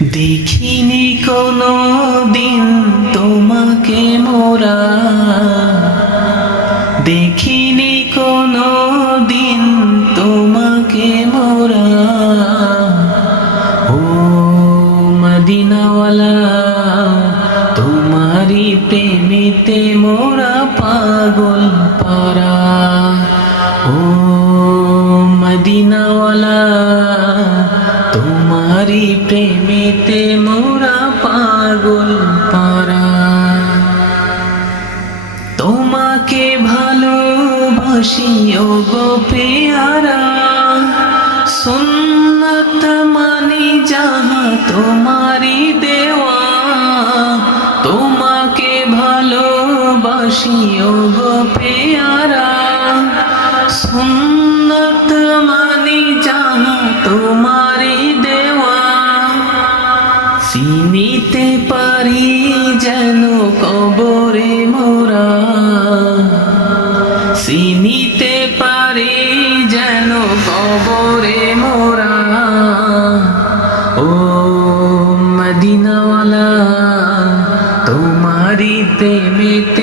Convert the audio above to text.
দেখিনি কোনো দিন তোমাকে মোরা, দেখিনি কোনো দিন তোমাকে মোরা। ও মদিনাওয়ালা, তোমারি প্রেমেতে মোরা পাগল পারা। ও মদিনাওয়ালা, তোমারি প্রেমেতে মোরা পাগল পারা। তোমাকে ভালোবাসি ওগো পেয়ারা, সুন্নত মানি যাহা তোমারি দেওয়া। তোমাকে ভালোবাসি ওগো পেয়ারা, সুন্নত মানি যাহা তোমারি দেওয়া। চিনিতে পারি যেন কবরে মোরা, চিনিতে পারি যেন কবরে মোরা। ও মদিনাওয়ালা, তোমারি প্রেমেতে